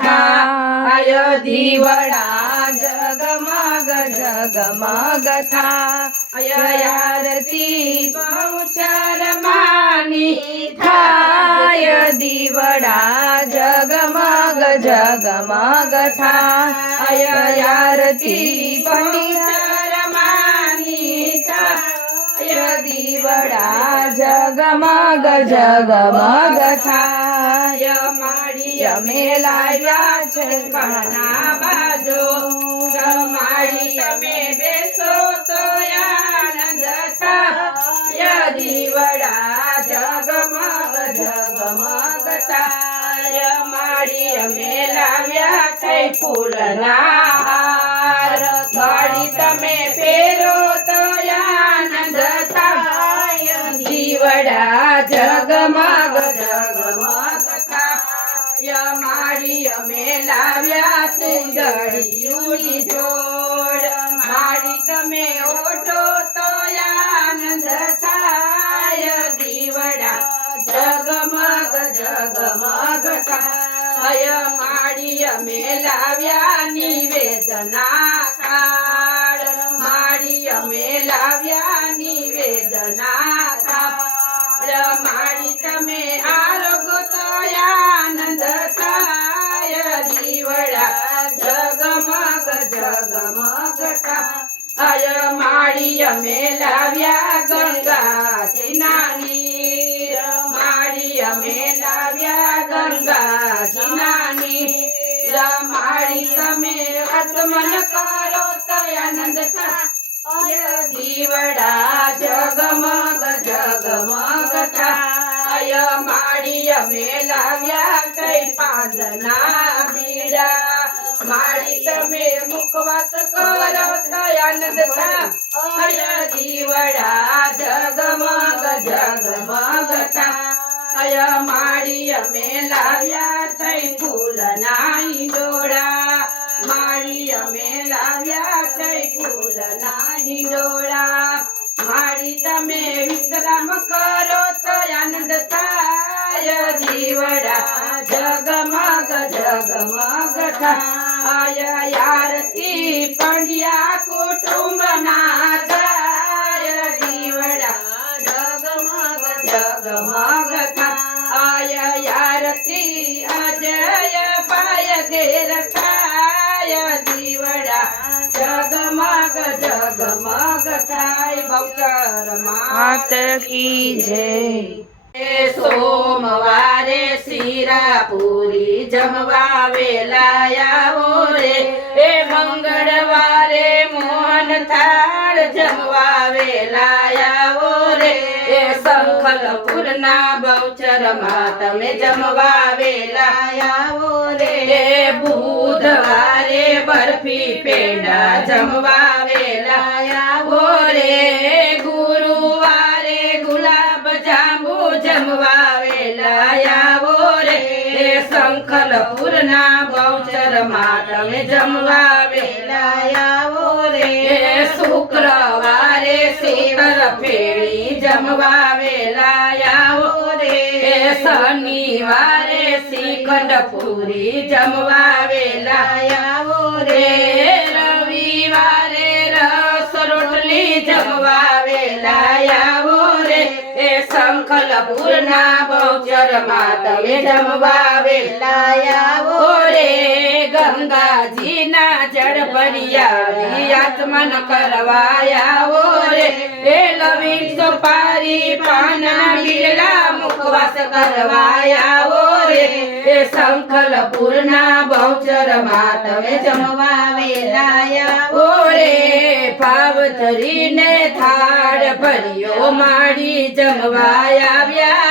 થાય દીવડા જગમગ જગમગ થાય આરતી બહુચર માની થાય દીવડા જગમગ જગમગ થાય આરતી બહુચર માની થાય દીવડા જગમગ જગમગ થાય માડી અમે લાવ્યા છે કાના બાજો માડી અમે બેસો તો આનંદ થાય દીવડા જગમગ જગમગ થાય માડી અમે લાવ્યા છે ફૂલના હાર માડી તમે પહેરો તો આનંદ થાય દીવડા જગમગ જગમગ થાય માડી અમે લાવ્યા સુંદરીયુની જોડ માડી તમે ઓઢો તો આનંદ થાય દીવડા જગમગ જગમગ થાય માડી અમે લાવ્યા નિવેદના થાળ માડી અમે લાવ્યા નિવેદના થાળ માડી તમે આરોગો તો આનંદ થાય દીવડા જગમગ જગમગ થાય માડી અમે લાવ્યા ગંગાજીના નીર માડી અમે લાવ્યા ગંગાજીના નીર માડી તમે આત્મન કરો તો આનંદ થાય દીવડા જગમગ જગમગ થાય માડી અમે લાવ્યા તઈ પાંદના બીડા માડી તમે મુખવાસ કરો તો આનંદ થાય દીવડા જગમગ જગમગ થાય માડી અમે લાવ્યા તઈ ફૂલના હિંડોળા માડી અમે લાવ્યા તઈ ફૂલના હિંડોળા માડી તમે વિશ્રામ કરો તો આનંદ થાય દીવડા જગમગ જગમગ થાય આરતી પંડ્યા કુટુંબ ના થાય દીવડા જગમગ જગમગ થાય આરતી અજય પાય ઘેર થાય દીવડા જગમગ જગમગ થાય બહુચર માત કી જય સોમવારે શિરાપુરી જમવા વેલા આવો રે એ મંગળવારે મોહન થાળ જમવા વેલા આવો રે એ સંખલપુરના બહુચરમાં તમે જમવા વેલા આવો રે બુધવારે બરફી પેંડા જમવા વેલા આવો રે ગુરુવારે ગુલાબ જાંબુ જમવા વેલા આવો રે સંખલપુરના બહુચરમાં તમે જમવા વેલા આવો રે શુક્રવારે શેતર ફેરી જમવા વેલા આવો રે શનિવારે શ્રીખંડ પૂરી જમવા વેલા આવો રે રવિવારે રસ રોટલી જમવા વેલા આવો રે સંખલપુરના બહુચરમાં તમે જમવા વેલા આવો રે ગંગાજીના જળ ભર્યા આત્મન કરવા આવો રે લવિંગ સોપારી પાના લીલા મુખવાસ કરવા આવો રે સંખલપુરના બહુચરમાં તમે જમવા વેલા આવો રે ભાવ ધરીને થાળ ભર્યો માડી જમવા આવ્યા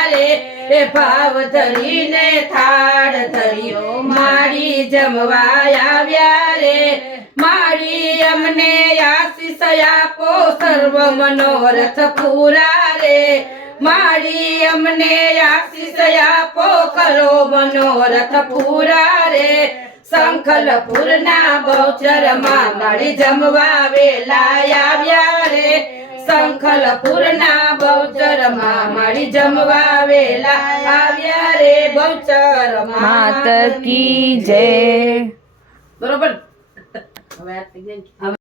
રે ભાવ ધરીને થાળ ધર્યો માડી જમવા આવ્યા રે માડી અમને આશીષ આપો સર્વ મનોરથ પૂરા રે માડી અમને આશીષ આપો કરો મનોરથ પૂરા રે સંખલપુરના બહુચરમાં માડી જમવા વેલા આવ્યા રે સંખલપુરના બહુચરમાં મારી જમવા વેલા આવ્યા રે બહુચરમાં માત કી જય. બરોબર. હવે આ થઈ ગઈ.